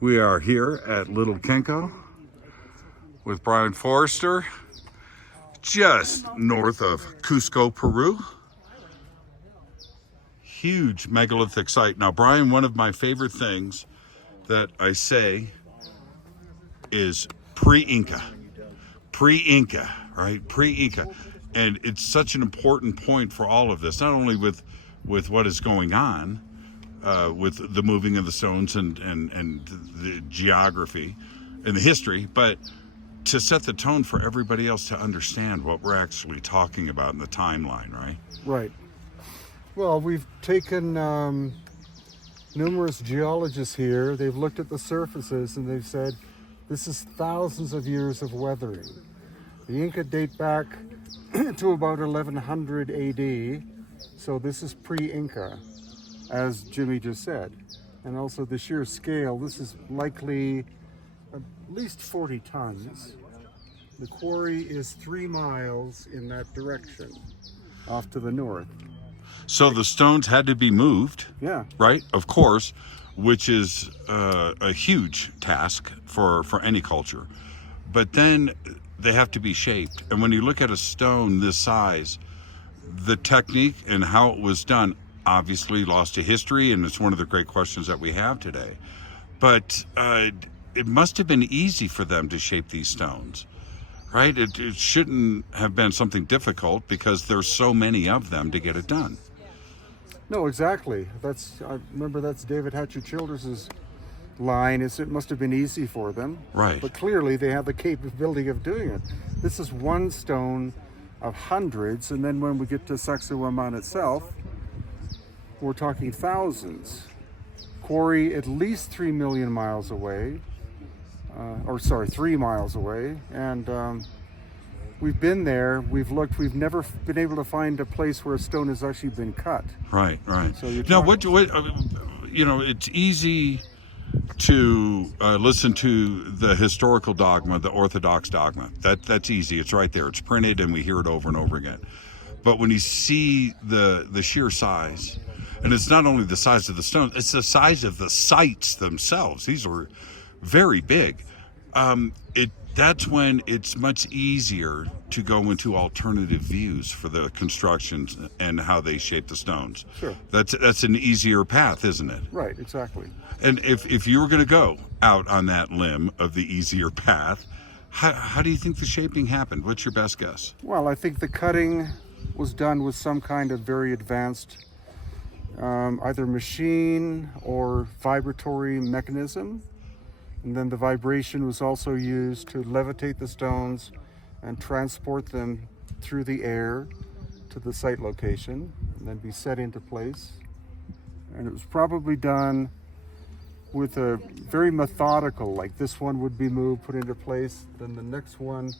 We are here at Little Kenko with Brian Forrester, just north of Cusco, Peru. Huge megalithic site. Now, Brian, one of my favorite things that I say is pre-Inca. Pre-Inca, right? Pre-Inca. And it's such an important point for all of this, not only with what is going on, with the moving of the stones and the geography and the history, but to set the tone for everybody else to understand what we're actually talking about in the timeline, right? Right. Well, we've taken numerous geologists here. They've looked at the surfaces and they've said this is thousands of years of weathering. The Inca date back to about 1100 AD, so this is pre-Inca, as Jimmy just said. And also the sheer scale, this is likely at least 40 tons. The quarry is 3 miles in that direction, off to the north. So the stones had to be moved, Yeah. right? Of course, which is a huge task for any culture. But then they have to be shaped. And when you look at a stone this size, the technique and how it was done obviously lost to history, and it's one of the great questions that we have today. But it must have been easy for them to shape these stones, right? It shouldn't have been something difficult because there's so many of them to get it done. No, exactly. I remember that's David Hatcher Childress's line, is it must have been easy for them. Right. But clearly they have the capability of doing it. This is one stone of hundreds, and then when we get to Sacsayhuaman itself, we're talking thousands. Quarry at least 3 million miles away, 3 miles away, and we've been there, we've looked, we've never been able to find a place where a stone has actually been cut. Right. So you're Now, talking- it's easy to listen to the historical dogma, the Orthodox dogma. That's easy. It's right there. It's printed, and we hear it over and over again. But when you see the sheer size, and it's not only the size of the stones, it's the size of the sites themselves. These are very big. That's when it's much easier to go into alternative views for the constructions and how they shape the stones. Sure. That's an easier path, isn't it? Right, exactly. And if you were going to go out on that limb of the easier path, how do you think the shaping happened? What's your best guess? Well, I think the cutting was done with some kind of very advanced either machine or vibratory mechanism. And then the vibration was also used to levitate the stones and transport them through the air to the site location and then be set into place. And it was probably done with a very methodical, like this one would be moved, put into place, then the next one,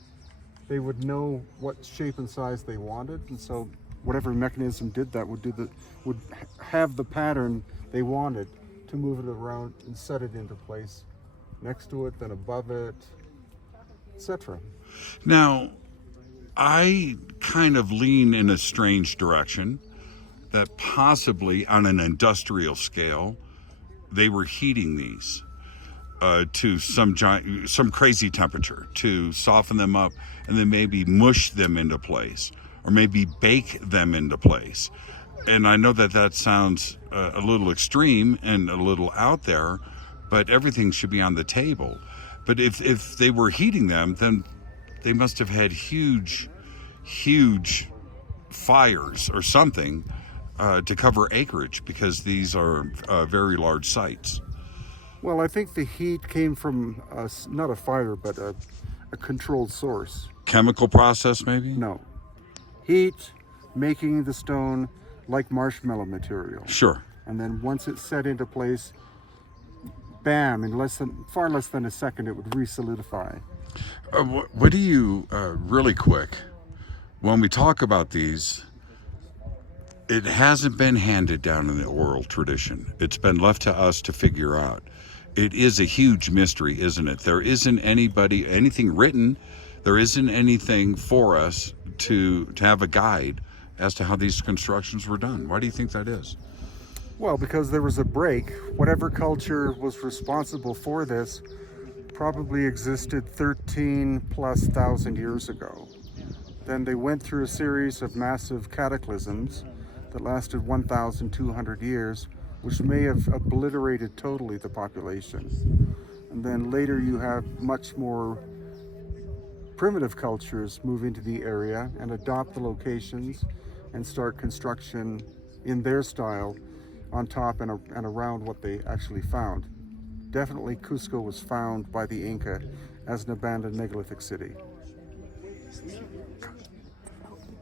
they would know what shape and size they wanted, and so whatever mechanism did that would have the pattern they wanted to move it around and set it into place next to it, then above it, etc. Now, I kind of lean in a strange direction that possibly on an industrial scale, they were heating these to some crazy temperature to soften them up and then maybe mush them into place or maybe bake them into place. And I know that sounds a little extreme and a little out there, but everything should be on the table. But if they were heating them, then they must have had huge fires or something to cover acreage, because these are very large sites. Well, I think the heat came from not a fire, but a controlled source. Chemical process, maybe? No. Heat, making the stone like marshmallow material. Sure. And then once it's set into place, bam, in far less than a second, it would re-solidify. What do you, really quick, when we talk about these, it hasn't been handed down in the oral tradition. It's been left to us to figure out. It is a huge mystery, isn't it? There isn't anything written. There isn't anything for us to have a guide as to how these constructions were done. Why do you think that is? Well, because there was a break. Whatever culture was responsible for this probably existed 13 plus thousand years ago. Then they went through a series of massive cataclysms that lasted 1,200 years, which may have obliterated totally the population. And then later you have much more primitive cultures move into the area and adopt the locations and start construction in their style on top and around what they actually found. Definitely Cusco was found by the Inca as an abandoned megalithic city.